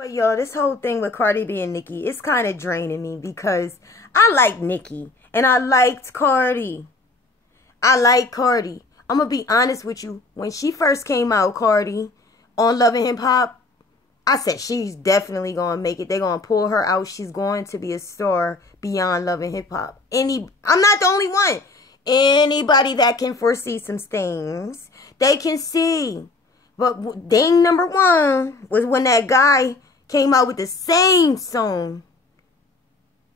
But y'all, this whole thing with Cardi B and Nicki, it's kind of draining me because I like Nicki and I liked Cardi. I like Cardi. I'm going to be honest with you. When she first came out, Cardi, on Love and Hip Hop, I said she's definitely going to make it. They're going to pull her out. She's going to be a star beyond Love and Hip Hop. I'm not the only one. Anybody that can foresee some things, they can see. But ding number one was when that guy came out with the same song.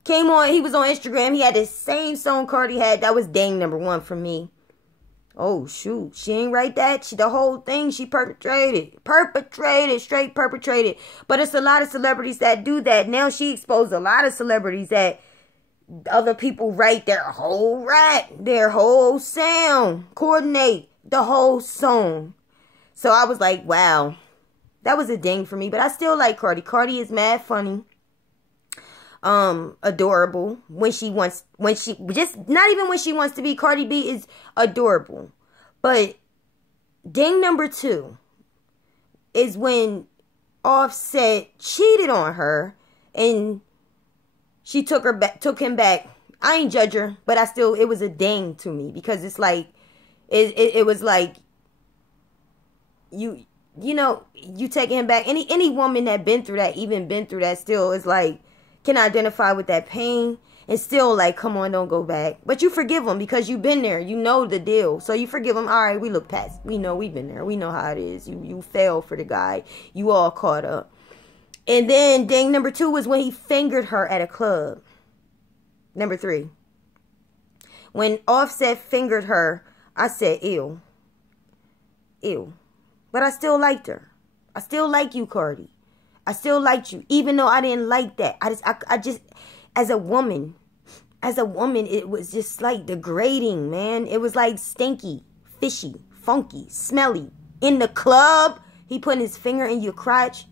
He was on Instagram. He had the same song Cardi had. That was dang number one for me. Oh, shoot. She ain't write that. The whole thing she perpetrated. Straight perpetrated. But it's a lot of celebrities that do that. Now she exposed a lot of celebrities that other people write their whole rap, their whole sound, coordinate the whole song. So I was like, wow. That was a ding for me. But I still like Cardi. Cardi is mad funny. Adorable not even when she wants to be. Cardi B is adorable. But ding number two is when Offset cheated on her and she took him back. I ain't judge her, but it was a ding to me because it's like it was like you taking him back. Any woman that been through that still is like can identify with that pain and still like, come on, don't go back. But you forgive them because you've been there. You know the deal. So you forgive them. All right, we look past. We know we've been there. We know how it is. You fell for the guy. You all caught up. And then ding number two was when he fingered her at a club. Number three. When Offset fingered her, I said, ew. Ew. But I still liked her. I still like you, Cardi. I still liked you, even though I didn't like that. I just, as a woman, it was just like degrading, man. It was like stinky, fishy, funky, smelly. In the club, he putting his finger in your crotch.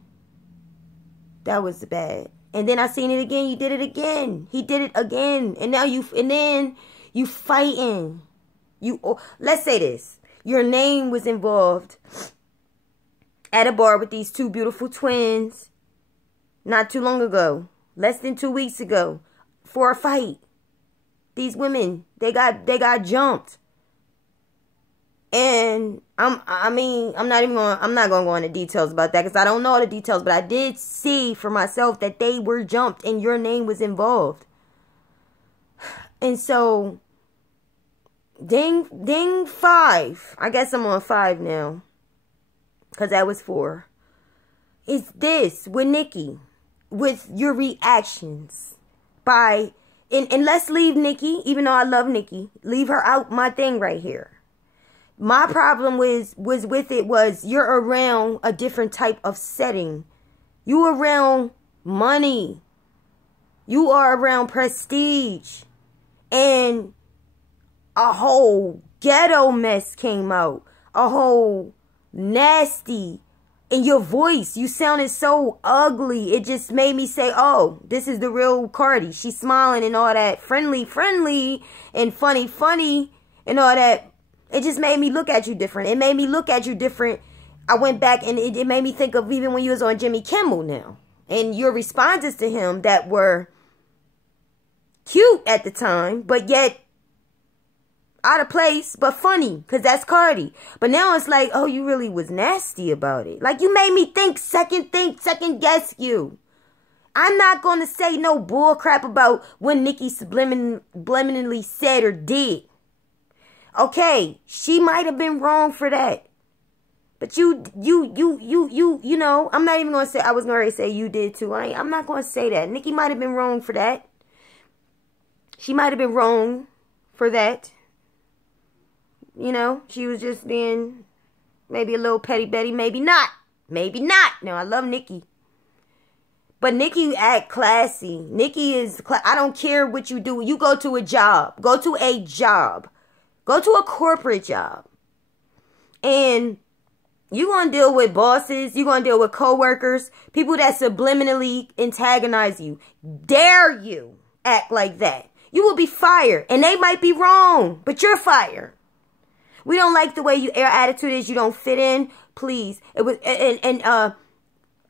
That was bad. And then I seen it again. You did it again. He did it again. And now then you fighting. Let's say this. Your name was involved at a bar with these two beautiful twins not too long ago, less than 2 weeks ago, for a fight. These women, they got jumped. And I'm not gonna go into details about that because I don't know all the details, but I did see for myself that they were jumped and your name was involved. And so ding 5. I guess I'm on 5 now. Because that was 4. It's this with Nicki. With your reactions. And let's leave Nicki. Even though I love Nicki. Leave her out my thing right here. My problem was you're around a different type of setting. You around money. You are around prestige. And a whole ghetto mess came out. A whole nasty. In your voice, you sounded so ugly. It just made me say, oh, this is the real Cardi. She's smiling and all that, friendly and funny and all that. It just made me look at you different. It made me look at you different. I went back and it made me think of even when you was on Jimmy Kimmel now. And your responses to him that were cute at the time, but yet out of place, but funny, because that's Cardi. But now it's like, oh, you really was nasty about it. Like, you made me second guess you. I'm not going to say no bull crap about what Nicki subliminally said or did. Okay, she might have been wrong for that. But you know, I'm not even going to say, I was going to say you did too. I'm not going to say that. Nicki might have been wrong for that. She might have been wrong for that. You know, she was just being maybe a little petty Betty, maybe not. Maybe not. Now, I love Nicki. But Nicki act classy. Nicki is, I don't care what you do. You go to a job. Go to a job. Go to a corporate job. And you're going to deal with bosses. You're going to deal with coworkers. People that subliminally antagonize you. Dare you act like that. You will be fired. And they might be wrong. But you're fired. We don't like the way your attitude is. You don't fit in. Please. It was,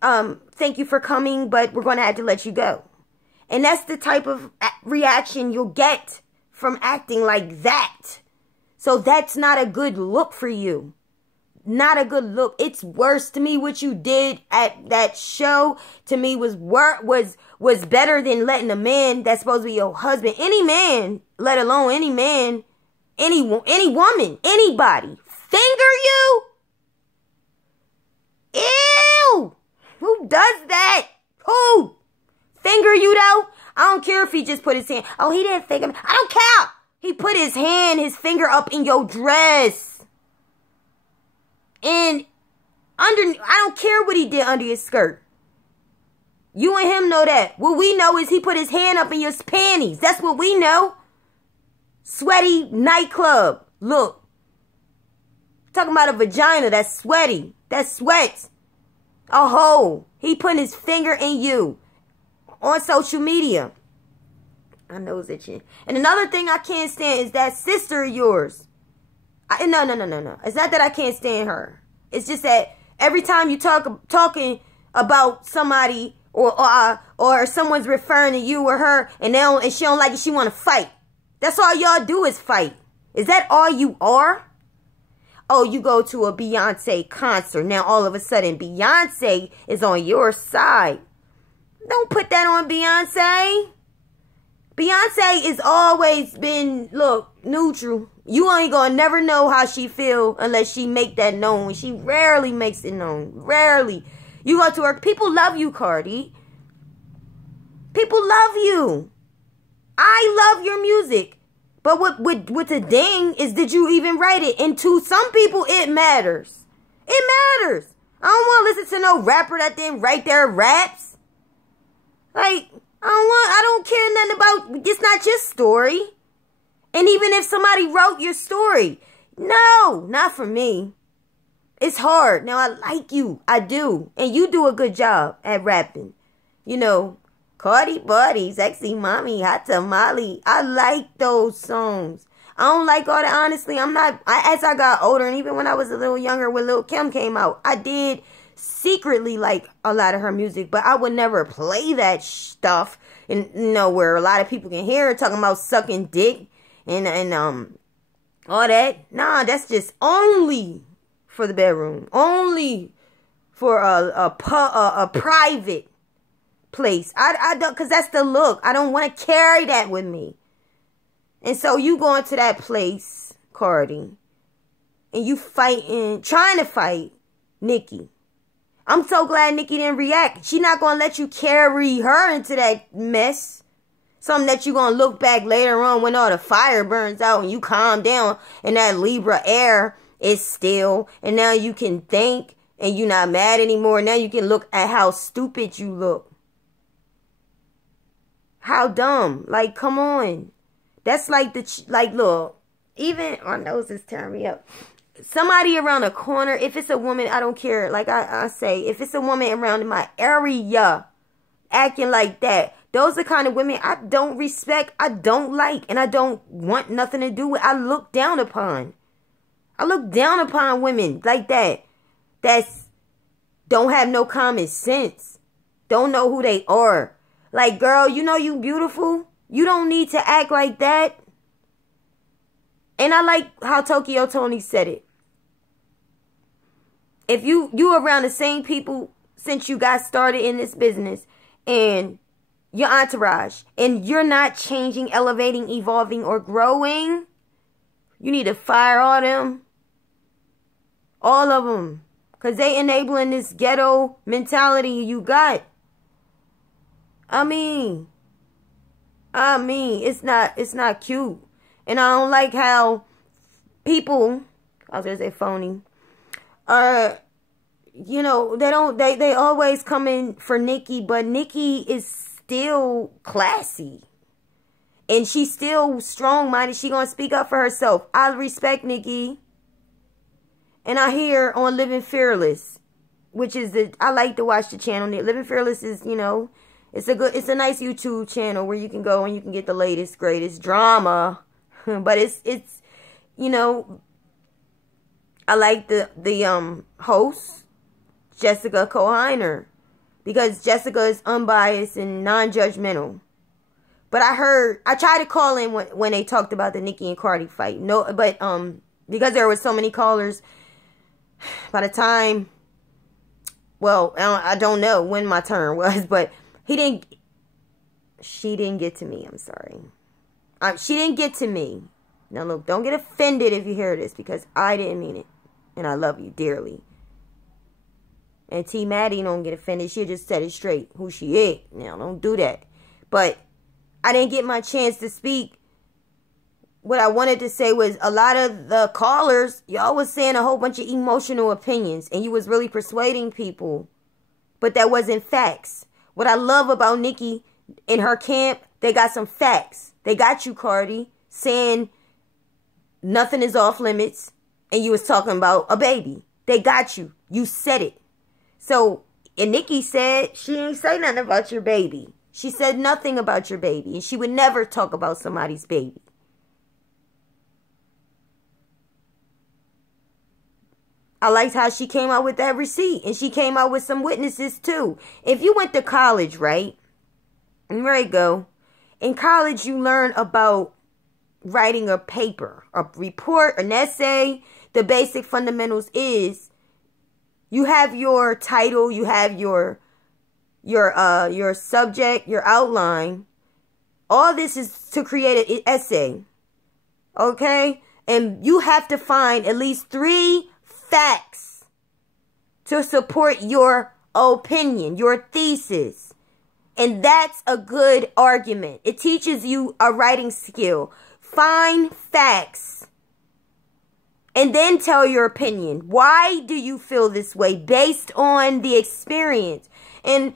thank you for coming, but we're going to have to let you go. And that's the type of reaction you'll get from acting like that. So that's not a good look for you. Not a good look. It's worse to me. What you did at that show to me was better than letting a man that's supposed to be your husband, any man, let alone any man, any woman, anybody, finger you. Ew! Who does that? Who? Finger you though? I don't care if he just put his hand. Oh, he didn't finger me. I don't care. He put his finger up in your dress. And I don't care what he did under your skirt. You and him know that. What we know is he put his hand up in your panties. That's what we know. Sweaty nightclub. Look. Talking about a vagina that's sweaty. That sweats. A hole. He putting his finger in you. On social media. I know it's itching. And another thing I can't stand is that sister of yours. No. It's not that I can't stand her. It's just that every time you talking about somebody or someone's referring to you or her and she don't like it, she want to fight. That's all y'all do is fight. Is that all you are? Oh, you go to a Beyonce concert. Now all of a sudden Beyonce is on your side. Don't put that on Beyonce. Beyonce has always been, look, neutral. You ain't gonna never know how she feel unless she make that known. She rarely makes it known. Rarely. You go to her. People love you, Cardi. People love you. I love your music. But what the ding is, did you even write it? And to some people, it matters. It matters. I don't want to listen to no rapper that didn't write their raps. Like, I don't care nothing about, it's not your story. And even if somebody wrote your story, no, not for me. It's hard. Now, I like you. I do. And you do a good job at rapping. You know, Cardi, Buddy, Sexy Mommy, Hot Tamale. I like those songs. I don't like all that. Honestly, as I got older, and even when I was a little younger when Lil' Kim came out, I did secretly like a lot of her music, but I would never play that stuff. And, you know, where a lot of people can hear her talking about sucking dick and all that. Nah, that's just only for the bedroom. Only for a private place. I don't, because that's the look. I don't want to carry that with me. And so you go into that place, Cardi, and you trying to fight Nicki. I'm so glad Nicki didn't react. She not going to let you carry her into that mess. Something that you're going to look back later on when all the fire burns out and you calm down and that Libra air is still. And now you can think and you're not mad anymore. Now you can look at how stupid you look. How dumb. Like, come on. That's like look, even my nose is tearing me up. Somebody around the corner, if it's a woman, I don't care. Like I say, if it's a woman around my area acting like that, those are the kind of women I don't respect, I don't like, and I don't want nothing to do with. I look down upon. I look down upon women like that. That's don't have no common sense. Don't know who they are. Like, girl, you know you beautiful. You don't need to act like that. And I like how Tokyo Tony said it. If you around the same people since you got started in this business and your entourage and you're not changing, elevating, evolving, or growing, you need to fire all them. All of them. Because they enabling this ghetto mentality you got. I mean, it's not cute. And I don't like how people, I was gonna say phony, you know, they always come in for Nicki, but Nicki is still classy. And she's still strong-minded. She gonna speak up for herself. I respect Nicki. And I hear on Living Fearless, which is I like to watch the channel. Living Fearless is, you know, it's a nice YouTube channel where you can go and you can get the latest, greatest drama. But it's you know, I like the host, Jessica Kohiner. because Jessica is unbiased and non-judgmental. But I tried to call in when they talked about the Nicki and Cardi fight. No, but because there were so many callers, by the time, well, I don't know when my turn was, but she didn't get to me. I'm sorry. She didn't get to me. Now look, don't get offended if you hear this, because I didn't mean it. And I love you dearly. And T Maddie don't get offended. She just said it straight who she is. Now don't do that. But I didn't get my chance to speak. What I wanted to say was, a lot of the callers, y'all was saying a whole bunch of emotional opinions, and you was really persuading people. But that wasn't facts. What I love about Nicki in her camp, they got some facts. They got you, Cardi, saying nothing is off limits, and you was talking about a baby. They got you. You said it. So, and Nicki said she ain't say nothing about your baby. She said nothing about your baby, and she would never talk about somebody's baby. I liked how she came out with that receipt, and she came out with some witnesses too. If you went to college, right? And there you go. In college, you learn about writing a paper, a report, an essay. The basic fundamentals is you have your title, you have your subject, your outline. All this is to create an essay. Okay? And you have to find at least 3 facts to support your opinion, your thesis. And that's a good argument. It teaches you a writing skill. Find facts. And then tell your opinion. Why do you feel this way based on the experience? And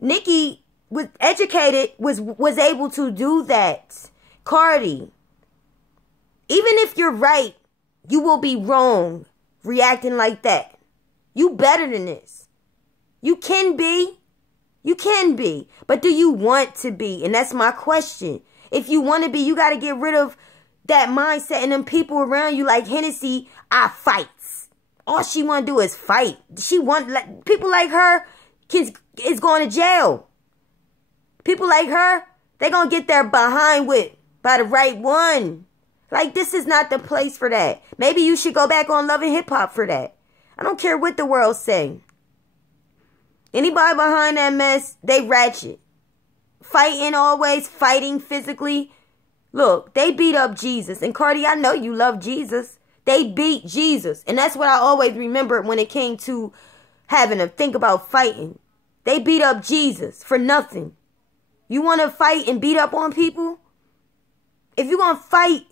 Nicki was educated, was able to do that. Cardi, even if you're right, you will be wrong reacting like that. You better than this. You can be. You can be. But do you want to be? And that's my question. If you want to be, you got to get rid of that mindset and them people around you like Hennessy. I fights. All she want to do is fight. She want, like, people like her is going to jail. People like her, they going to get their behind whipped by the right one. Like, this is not the place for that. Maybe you should go back on Love and Hip Hop for that. I don't care what the world say. Anybody behind that mess, they ratchet. Fighting always, fighting physically. Look, they beat up Jesus. And Cardi, I know you love Jesus. They beat Jesus. And that's what I always remember when it came to having to think about fighting. They beat up Jesus for nothing. You want to fight and beat up on people? If you're going to fight,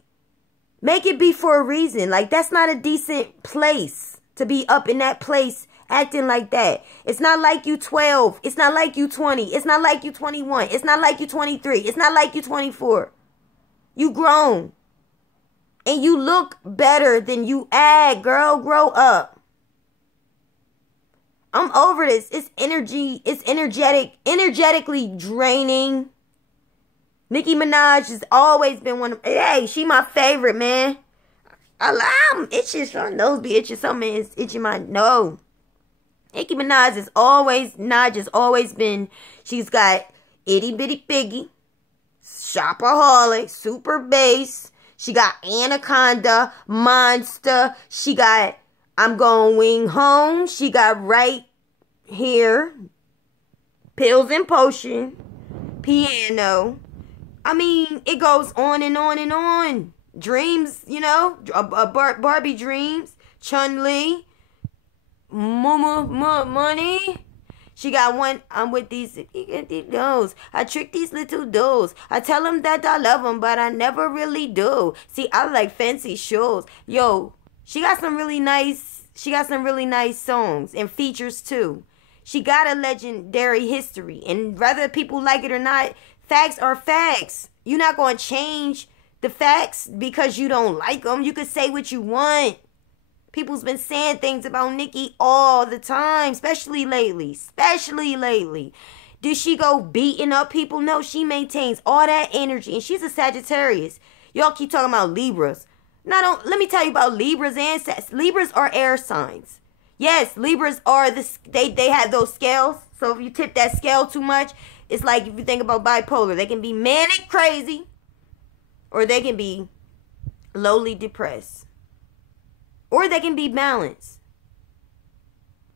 make it be for a reason. Like, that's not a decent place to be up in that place acting like that. It's not like you 12. It's not like you 20. It's not like you 21. It's not like you 23. It's not like you 24. You grown. And you look better than you act, girl. Grow up. I'm over this. It's energy. It's energetically draining. Nicki Minaj has always been one of, hey, she my favorite, man. I'm itching. My nose be itching. Something is itching my nose. Nicki Minaj has always been, she's got Itty Bitty Piggy, Shopaholic, Super Bass. She got Anaconda, Monster. She got I'm Going Home. She got Right Here, Pills and Potion, Piano. I mean, it goes on and on and on. Dreams, you know, Barbie Dreams, Chun-Li, Money. She got one, I'm with these dolls. I trick these little dolls. I tell them that I love them, but I never really do. See, I like fancy shows. Yo, she got some really nice songs and features too. She got a legendary history. And whether people like it or not, facts are facts. You're not going to change the facts because you don't like them. You could say what you want. People's been saying things about Nicki all the time, especially lately. Did she go beating up people? No, she maintains all that energy. And she's a Sagittarius. Y'all keep talking about Libras. Let me tell you about Libras and Libras are air signs. Yes, Libras are they have those scales So if you tip that scale too much, it's like if you think about bipolar, they can be manic crazy or they can be lowly depressed. Or they can be balanced.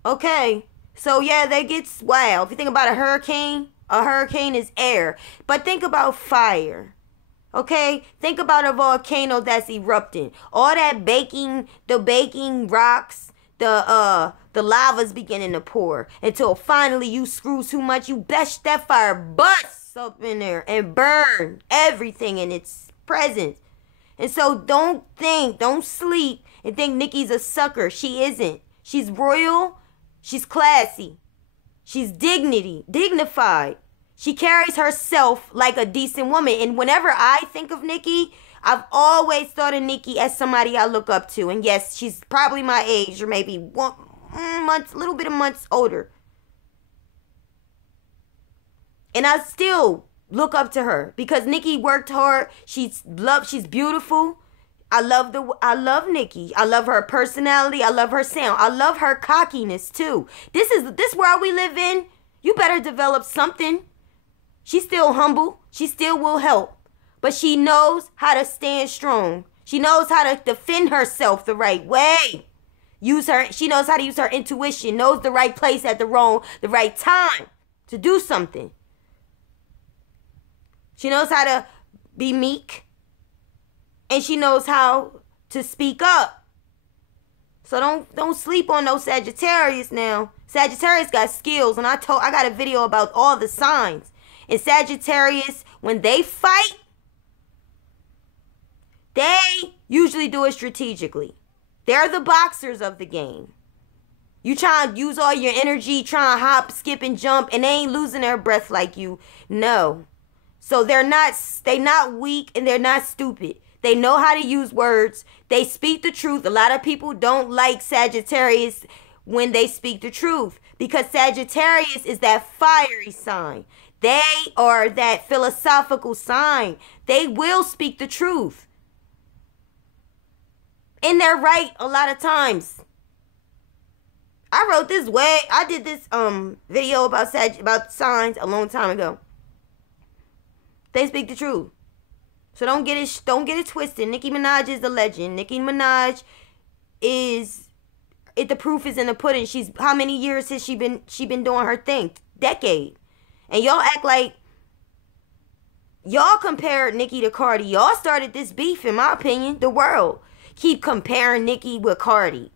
Okay. So yeah, they get wild. If you think about a hurricane is air. But think about fire. Okay? Think about a volcano that's erupting. All that the baking rocks, the lava's beginning to pour until finally you screw too much, you best that fire busts up in there and burn everything in its presence. And so don't sleep and think Nicki's a sucker. She isn't. She's royal. She's classy. She's dignified. She carries herself like a decent woman. And whenever I think of Nicki, I've always thought of Nicki as somebody I look up to. And yes, she's probably my age or maybe little bit of months older. And I still look up to her because Nicki worked hard. She's beautiful. I love Nicki. I love her personality. I love her sound. I love her cockiness too. This world we live in. You better develop something. She's still humble. She still will help. But she knows how to stand strong. She knows how to defend herself the right way. She knows how to use her intuition. Knows the right place at the right time to do something. She knows how to be meek. And she knows how to speak up. So don't sleep on no Sagittarius now. Sagittarius got skills, and I got a video about all the signs. And Sagittarius, when they fight, they usually do it strategically. They're the boxers of the game. You try to use all your energy, try to hop, skip, and jump, and they ain't losing their breath like you. No. So they're not weak and they're not stupid. They know how to use words. They speak the truth. A lot of people don't like Sagittarius when they speak the truth because Sagittarius is that fiery sign. They are that philosophical sign. They will speak the truth. And they're right a lot of times. I did this video about signs a long time ago. They speak the truth. So don't get it twisted. Nicki Minaj is the legend. Nicki Minaj the proof is in the pudding. How many years has she been doing her thing? Decade. And y'all act like y'all compared Nicki to Cardi. Y'all started this beef, in my opinion. The world keep comparing Nicki with Cardi.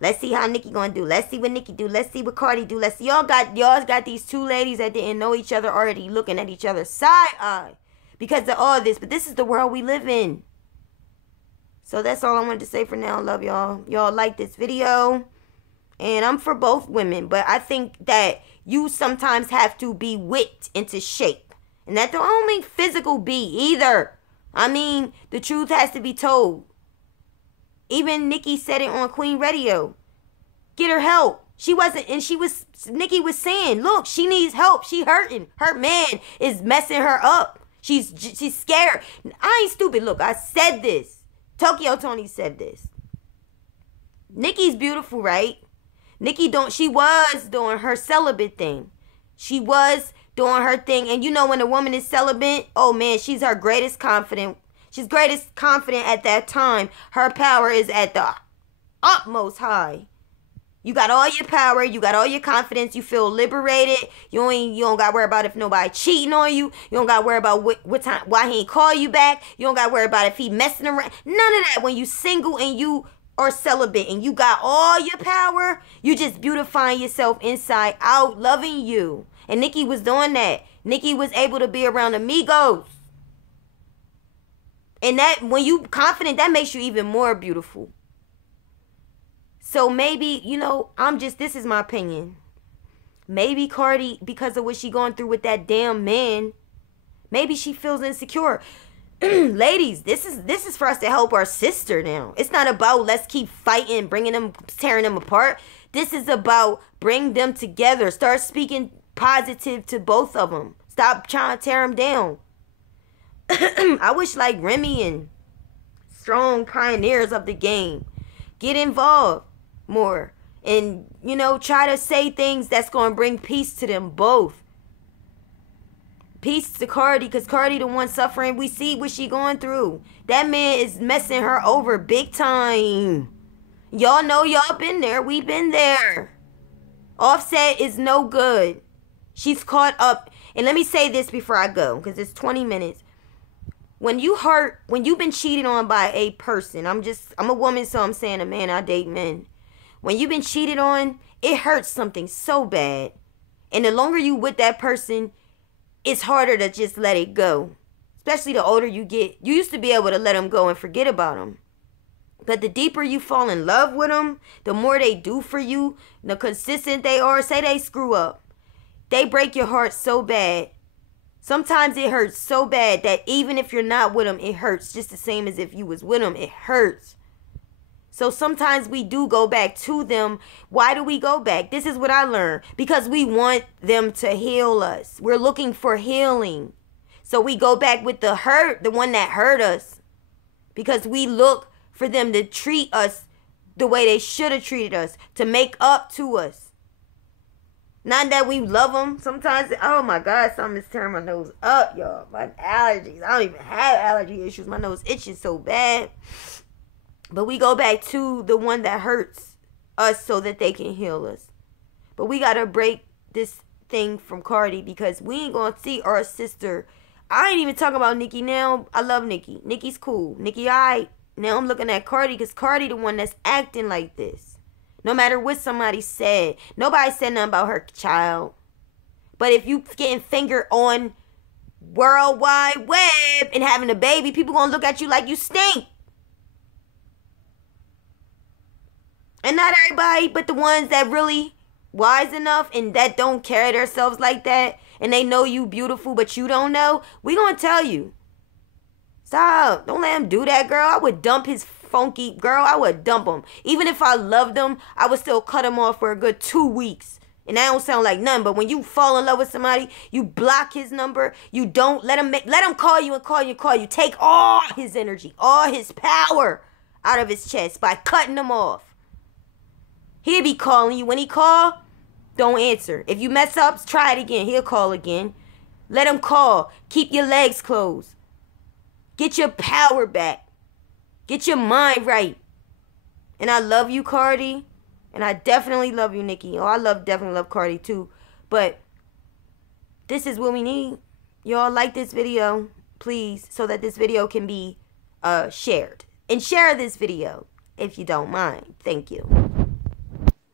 Let's see how Nicki gonna do. Let's see what Nicki do. Let's see what Cardi do. Let's see. Y'all got these two ladies that didn't know each other already looking at each other side-eye because of all this. But this is the world we live in. So that's all I wanted to say for now. Love y'all. Y'all like this video. And I'm for both women. But I think that you sometimes have to be whipped into shape. And that don't mean physical be either. I mean, the truth has to be told. Even Nicki said it on Queen Radio. Get her help. Nicki was saying, look, she needs help. She hurting. Her man is messing her up. She's scared. I ain't stupid. Look, I said this. Tokyo Tony said this. Nicki's beautiful, right? She was doing her celibate thing. She was doing her thing. And you know when a woman is celibate, oh man, she's her greatest confident. She's greatest confident at that time. Her power is at the utmost high. You got all your power. You got all your confidence. You feel liberated. You don't got to worry about if nobody cheating on you. You don't got to worry about what time, why he ain't call you back. You don't got to worry about if he messing around. None of that. When you single and you are celibate and you got all your power, you just beautifying yourself inside out, loving you. And Nicki was doing that. Nicki was able to be around amigos. And that, when you confident, that makes you even more beautiful. So maybe, this is my opinion. Maybe Cardi, because of what she going through with that damn man, maybe she feels insecure. Ladies, this is for us to help our sister now. It's not about let's keep fighting, tearing them apart. This is about bring them together. Start speaking positive to both of them. Stop trying to tear them down. I wish like Remy and strong pioneers of the game get involved more and, you know, try to say things that's going to bring peace to them both. Peace to Cardi, because Cardi the one suffering. We see what she going through. That man is messing her over big time. Y'all know, y'all been there. We been there. Offset is no good. She's caught up. And let me say this before I go, because it's 20 minutes. When you've been cheated on by a person, I'm a woman, so I'm saying a man, I date men. When you've been cheated on, it hurts something so bad. And the longer you with that person, it's harder to just let it go. Especially the older you get. You used to be able to let them go and forget about them. But the deeper you fall in love with them, the more they do for you, the consistent they are. Say they screw up. They break your heart so bad. Sometimes it hurts so bad that even if you're not with them, it hurts just the same as if you was with them. It hurts. So sometimes we do go back to them. Why do we go back? This is what I learned. Because we want them to heal us. We're looking for healing. So we go back with the hurt, the one that hurt us. Because we look for them to treat us the way they should have treated us. To make up to us. Not that we love them. Sometimes, oh my God, something is tearing my nose up, y'all. My allergies. I don't even have allergy issues. My nose itches so bad. But we go back to the one that hurts us so that they can heal us. But we got to break this thing from Cardi, because we ain't going to see our sister. I ain't even talking about Nicki now. I love Nicki. Nicki's cool. Nicki, alright. Now I'm looking at Cardi, because Cardi the one that's acting like this. No matter what somebody said. Nobody said nothing about her child. But if you getting fingered on World Wide Web and having a baby, people going to look at you like you stink. And not everybody, but the ones that really wise enough and that don't carry themselves like that, and they know you beautiful, but you don't know, we going to tell you. Stop. Don't let him do that, girl. I would dump his funky girl. I would dump him. Even if I loved him, I would still cut him off for a good 2 weeks. And that don't sound like nothing, but when you fall in love with somebody, you block his number. You don't let him call you and call you and call you. Take all his energy, all his power out of his chest by cutting him off. He'll be calling you. When he call, don't answer. If you mess up, try it again. He'll call again. Let him call. Keep your legs closed. Get your power back. Get your mind right. And I love you, Cardi. And I definitely love you, Nicki. Oh, I definitely love Cardi too. But this is what we need. Y'all like this video, please, so that this video can be shared. And share this video if you don't mind. Thank you.